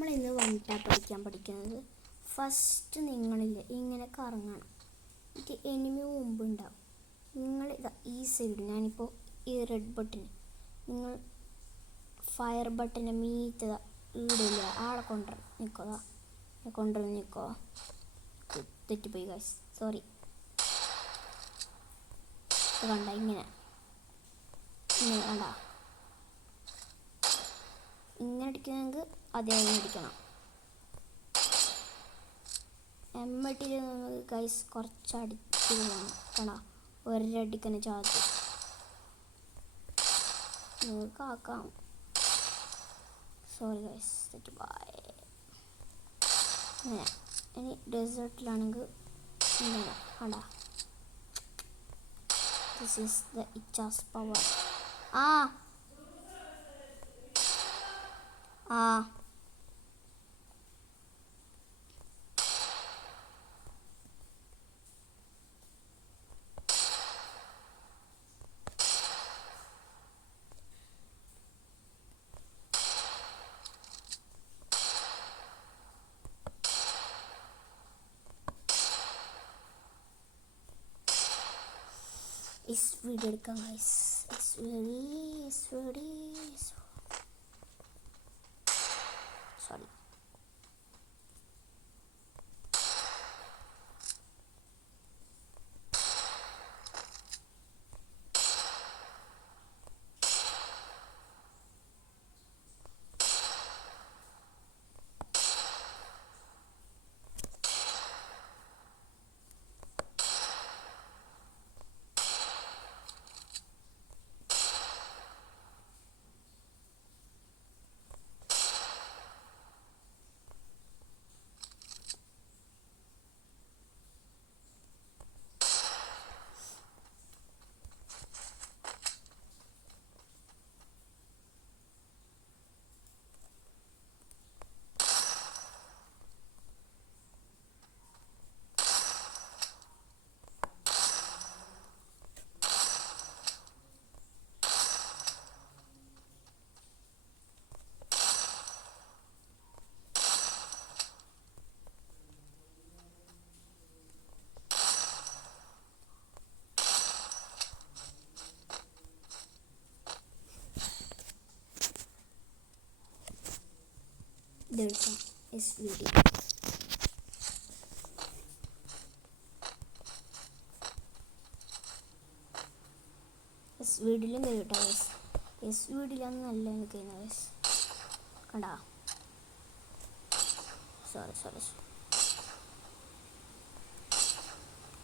നമ്മളിന്ന് one tap പഠിക്കുന്നത് first നിങ്ങളില്ലേ ഇങ്ങനെ കറങ്ങണം. ഇത് എനിമി മുമ്പ് ഉണ്ടാവും. നിങ്ങൾ ഇതാ ഈ സൈഡിൽ ഞാനിപ്പോൾ ഈ റെഡ് ബട്ടൺ നിങ്ങൾ ഫയർ ബട്ടൻ്റെ മീത്ത ഈടില്ല ആളെ കൊണ്ടുവന്ന് നിൽക്കോ തെറ്റിപ്പോയി ഗൈസ്, സോറി. കണ്ട ഇങ്ങനെ കണ്ട ഇങ്ങനെ അടിക്കുന്നെങ്കിൽ അതേപോലെ അടിക്കണം. എമ്മട്ടിൽ നമുക്ക് ഗൈസ് കുറച്ച് അടിച്ച് പോകണം. കണ്ട ഒരടിക്കനെ ചാത്ത് നിങ്ങൾക്ക് ആക്കാം. സോറി ഗൈസ്, തെറ്റിപ്പോയി. ഇങ്ങനെ ഇനി ഡെസേർട്ടിലാണെങ്കിൽ ഇങ്ങനെ കണ്ട ദിസ് ഈസ് ദ ഇച്ചാസ് പവർ. It's video എടുക്കാം guys. It's very sorry. ഇതെടുക്കാം എസ് വീഡിയോ. എസ് വീഡിയോയിലും കഴിയട്ടോ ഗൈസ്. എസ് വീഡിയോയിലാണ് നല്ല എനിക്ക് ഗൈസ്. കണ്ടാ സോറി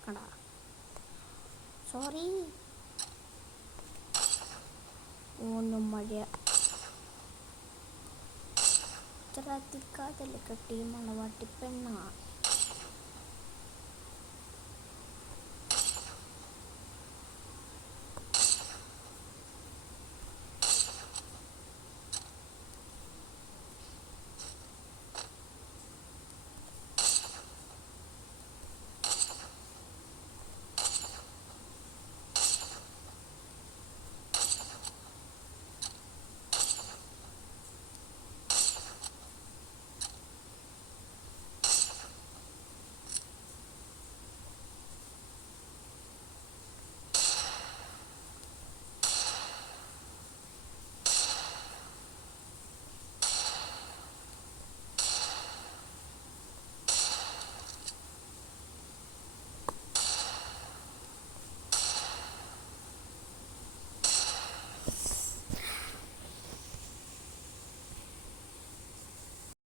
കണ്ടാ സോറി. ഒന്നും മഴ ഉത്തരവാദിക്കാതല്ലേ കെട്ടി മണവാട്ടിപ്പെണ്ണ.